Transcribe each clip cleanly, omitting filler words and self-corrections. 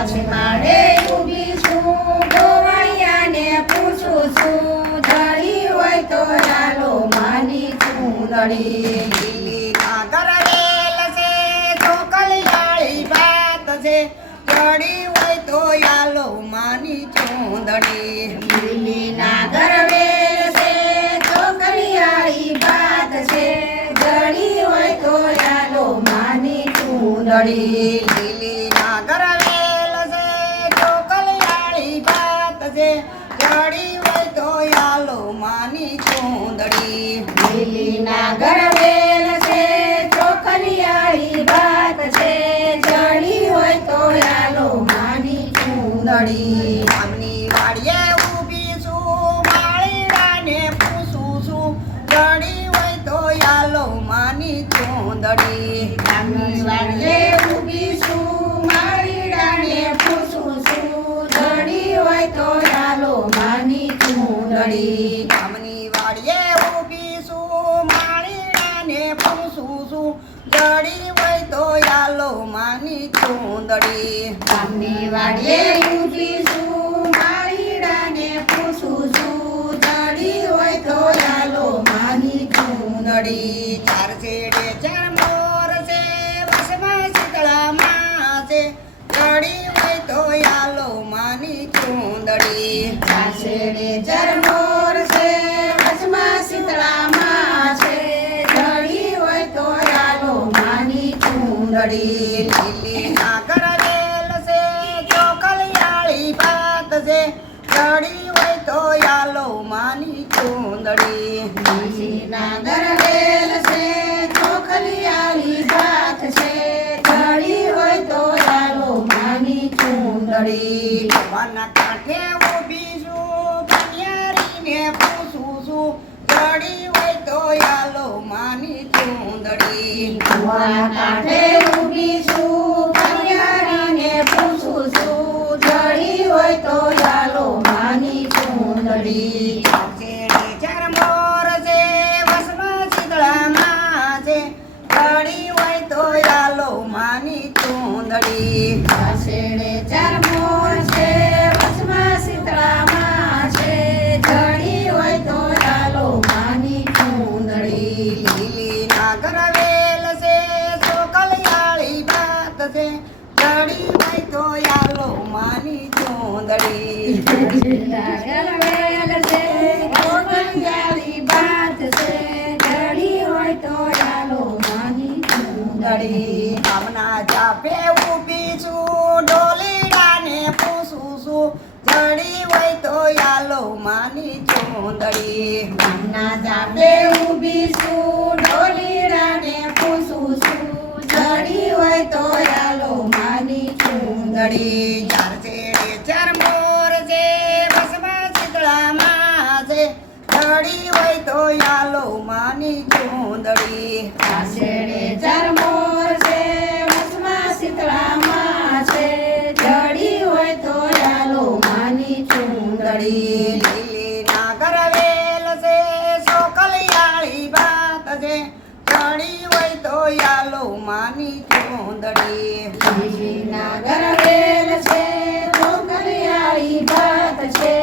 પાછી માડે ઊભી છું ગોવાળિયાને પૂછું છું ધડી હોય તો ચાલો માની ચૂંદડી લીલી નાગર વેલ છે ચોકલિયાળી ભાત છે ચડી હોય તો યાલો માની ચૂંદડી લીલી નાગર વેલ છે ચોકલિયાળી ભાત છે ધડી હોય તો ચાલો માની ચૂંદડી લીલી નાગર વેલ છે ચોકલિયાળી ભાત છે ચડી હોય તો યાલો માની ચૂંદડી લીલી નાગર વેલ છે ચોકલિયાળી ભાત છે જડી હોય તો ચાલો માની ચૂંદડી ગામની વાડીએ ઊભી છું માળીડાને પૂછું છું ચડી હોય તો યાલો માની ચૂંદડી ગામની વાડીએ ઊભી છું માળીડાને પૂછું છું જડી હોય તો ચાલો માની ચૂંદડી ગામની વાડીએ ઊભી છું માળીડાને પૂછું છું ચડી હોય તો યાલો માની ચૂંદડી ગામની વાડીએ ઊભી છું માળીડાને પૂછું છું જડી હોય તો ચાલો માની ચૂંદડી ચાર છેડે ચાર મોર છે વસમાં શીતળામાં છે ચડી હોય તો યાલો માની ચૂંદડી પાછળે જરમોર છે વચમાં શીતળામાં છે જડી હોય તો ચાલો માની ચૂંદડી લીલી નાગર વેલ છે ચોકલિયાળી ભાત છે ચડી હોય તો યાલો માની ચૂંદડી લીલી નાગર વેલ છે ચોકલિયાળી ભાત છે જડી હોય તો ચાલો માની ચૂંદડી ભવના કાંઠે ઊભી છું કન્યારીને પૂછું છું ચડી હોય તો યાલો માની ચૂંદડી કુવા કાંઠે ઊભી છું કન્યારીને પૂછું છું જડી હોય તો ચાલો માની ચૂંદડી છેડે ચાર મોર છે વસમાં શીતળામાં છે ચડી હોય તો યાલો માની ચૂંદડી પાછળે ચાર મોર છે વચમાં શીતળામાં છે જડી હોય તો ચાલો માની ચૂંદડી લીલી નાગર વેલ છે ચોકલિયાળી ભાત છે ચડી હોય તો યાલો માની ચૂંદડી નાગર વેલ છે ચોકલિયાળી ભાત છે જડી હોય તો ચાલો માની ચૂંદડી કામના જાપે ઊભી છું ડોલીડાને પૂછું છું ચડી હોય તો યાલો માની ચૂંદડી ગામના જાપે ઊભી છું ડોલીડાને પૂછું છું જડી હોય તો ચાલો માની ચૂંદડી ચાર છેડે ચાર મોર છે વસમાં શીતળામાં છે ચડી હોય તો યાલો માની ચૂંદડી પાછળે ચાર મોર છે વચમાં શીતળામાં છે જડી હોય તો ચાલો માની ચૂંદડી લીલી નાગર વેલ છે ચોકલિયાળી ભાત છે ચડી હોય તો યાલો માની ચૂંદડી લીલી નાગર વેલ છે ચોકલિયાળી ભાત છે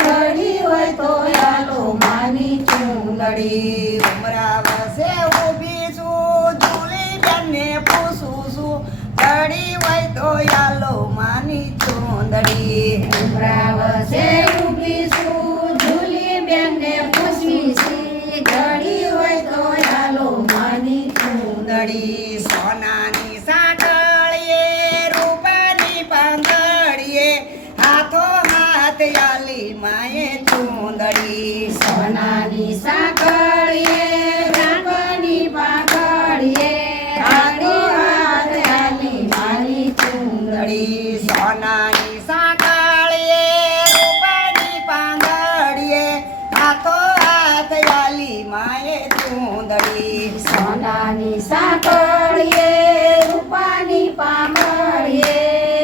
જડી હોય તો ચાલો માની ચૂંદડી ઉમરાવસે ઊભી છું જૂલી બેનને પૂછું છું ચડી હોય તો યાલો માની ચૂંદડી ઉમરાવસે ઊભી છું ઝૂલી બેનને પૂછવી છે ઘડી હોય તો ચાલો માની ચૂંદડી સોનાની સાંકળીએ રૂપાની પાંદડીએ હાથો હાથ યાલી માએ ચૂંદડી સોનાની સાંકળીએ રાંગની પાંખડીએ હાથો હાથ આલી મારી ચૂંદડી સોનાની સાંકળીએ રૂપાની પાંદડીએ હાથો હાથ યાલી માએ ચૂંદડી સોનાની સાંકળીએ રૂપાની પાંખડીએ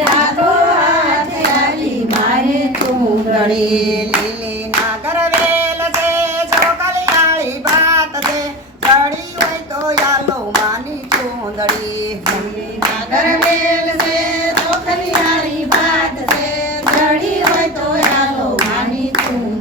હાથો હાથ આલી મારી ચૂંદડી લીલી નાગર વેલ છે ચોકલિયાળી ભાત છે ચડી હોય તો યાલો માની ચૂંદડી નાગર વેલ છે ચોકલિયાળી ભાત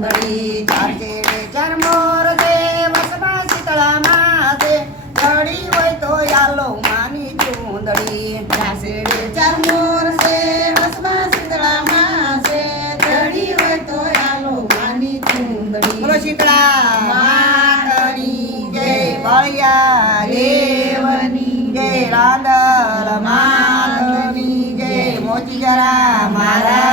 ચૂંદડી ચાર છેડે ચાર મોર છે વસમાં શીતળામાં છે ચડી હોય તો યાલો માની ચૂંદડી ચાર છેડે ચાર મોર છે વસમાં શીતળામાં છે ચડી હોય તો આલો માની ચૂંદડી બોલો શીતળા માતની જય બળિયા દેવની જય રાંદલ માતની જય મોચીજરા મહારાજ